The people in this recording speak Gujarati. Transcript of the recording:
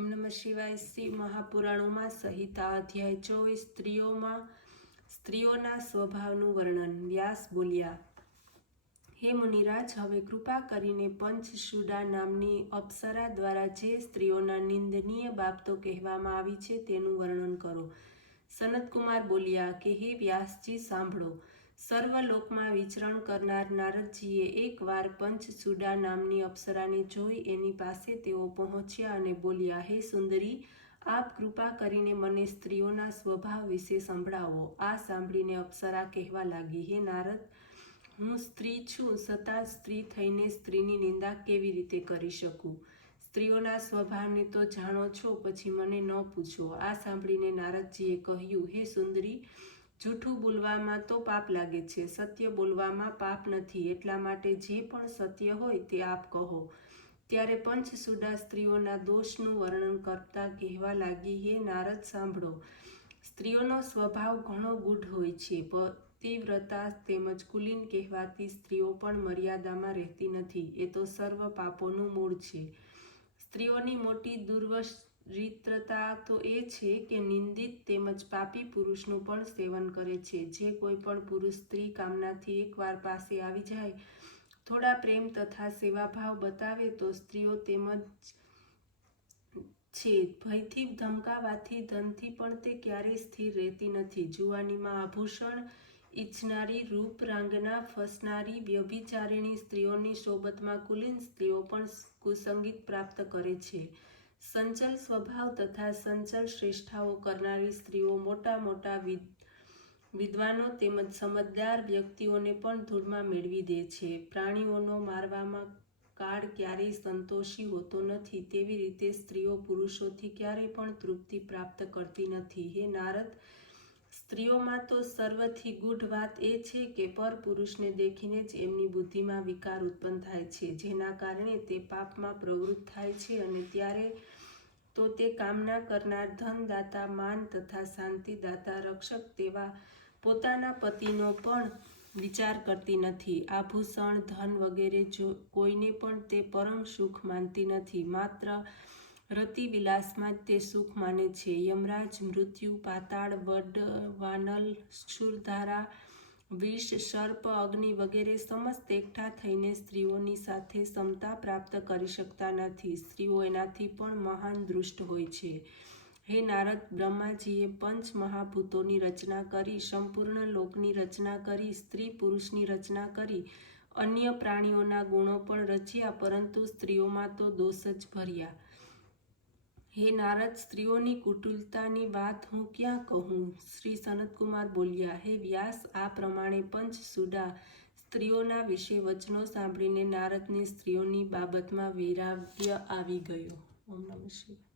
ઓમ નમઃ શિવાય। શિવ મહાપુરાણોમાં સંહિતા અધ્યાય 24 સ્ત્રીઓના સ્વભાવનું વર્ણન। વ્યાસ બોલ્યા, હે મુનિરાજ, હવે કૃપા કરીને પંચશુડા નામની અપ્સરા દ્વારા જે સ્ત્રીઓના નિંદનીય બાબતો કહેવામાં આવી છે તેનું વર્ણન કરો। સનતકુમાર બોલ્યા કે હે વ્યાસજી, સાંભળો। સર્વલોકમાં વિચરણ કરનાર નારદજીએ એકવાર પંચશુડા નામની અપ્સરાને જોઈ એની પાસે તેઓ પહોંચ્યા અને બોલ્યા, હે સુંદરી, આપ કૃપા કરીને મને સ્ત્રીઓના સ્વભાવ વિશે સંભળાવો। આ સાંભળીને અપ્સરા કહેવા લાગી, હે નારદ, હું સ્ત્રી છું, છતાં સ્ત્રી થઈને સ્ત્રીની નિંદા કેવી રીતે કરી શકું? સ્ત્રીઓના સ્વભાવને તો જાણો છો, પછી મને ન પૂછો। આ સાંભળીને નારદજીએ કહ્યું, હે સુંદરી, જૂઠું બોલવામાં તો પાપ લાગે છે, સત્ય બોલવામાં પાપ નથી, એટલા માટે જે પણ સત્ય હોય તે આપ કહો। ત્યારે પંચશુડા સ્ત્રીઓના દોષનું વર્ણન કરતા કહેવા લાગી, હે નારદ, સાંભળો। સ્ત્રીઓનો સ્વભાવ ઘણો ગૂઢ હોય છે। પતિવ્રતા તેમજ કુલીન કહેવાતી સ્ત્રીઓ પણ મર્યાદામાં રહેતી નથી, એ તો સર્વ પાપોનું મૂળ છે। સ્ત્રીઓની મોટી દુર્વરિત્રતા તો એ છે કે નિંદિત તેમજ પાપી પુરુષનું પણ સેવન કરે છે। જે કોઈ પણ પુરુષ સ્ત્રી કામનાથી એકવાર પાસે આવી જાય, થોડા પ્રેમ તથા સેવાભાવ બતાવે તો સ્ત્રીઓ તેમજ છે, ભયથી ધમકાવાથી ધનથી પણ તે ક્યારેય સ્થિર રહેતી નથી। જુવાનીમાં આભૂષણ ઈચ્છનારી, રૂપરાંગના ફસનારી, વ્યભિચારિણી સ્ત્રીઓની સોબતમાં કુલીન સ્ત્રીઓ પણ કુસંગીત પ્રાપ્ત કરે છે। સંચલ સ્વભાવ તથા સંચલ શ્રેષ્ઠાઓ કરનારી સ્ત્રીઓ મોટા મોટા વિદ્વાનો તેમજ સમજદાર વ્યક્તિઓને પણ ધૂળમાં મેળવી દે છે। પ્રાણીઓનો મારવામાં કાળ ક્યારેય સંતોષી હોતો નથી, તેવી રીતે સ્ત્રીઓ પુરુષોથી ક્યારેય પણ તૃપ્તિ પ્રાપ્ત કરતી નથી। હે નારદ, સ્ત્રીઓમાં તો સર્વથી ગૂઢ વાત એ છે કે પર પુરુષને દેખીને જ એમની બુદ્ધિમાં વિકાર ઉત્પન્ન થાય છે, જેના કારણે તે પાપમાં પ્રવૃત્ત થાય છે અને ત્યારે તો તે કામના કરનાર ધનદાતા, માન તથા શાંતિદાતા, રક્ષક તેવા પોતાના પતિનો પણ વિચાર કરતી નથી। આભૂષણ, ધન વગેરે કોઈને પણ તે પરમ સુખ માનતી નથી, માત્ર રતિવિલાસમાં જ તે સુખ માને છે। યમરાજ, મૃત્યુ, પાતાળ, વડવાનલ, ક્ષુરધારા, વિષ, સર્પ, અગ્નિ વગેરે સમસ્ત એકઠા થઈને સ્ત્રીઓની સાથે સમતા પ્રાપ્ત કરી શકતા નથી। સ્ત્રીઓ એનાથી પણ મહાન દુષ્ટ હોય છે। હે નારદ, બ્રહ્માજીએ પંચ મહાભૂતોની રચના કરી, સંપૂર્ણ લોકની રચના કરી, સ્ત્રી પુરુષની રચના કરી, અન્ય પ્રાણીઓના ગુણો પણ રચ્યા, પરંતુ સ્ત્રીઓમાં તો દોષ જ ભર્યા। હે નારદ, સ્ત્રીઓની કુટિલતાની વાત હું ક્યાં કહું? શ્રી સનતકુમાર બોલ્યા, હે વ્યાસ, આ પ્રમાણે પંચશુડા સ્ત્રીઓના વિશે વચનો સાંભળીને નારદને સ્ત્રીઓની બાબતમાં વૈરાગ્ય આવી ગયો। ઓમ નમઃ શિવાય।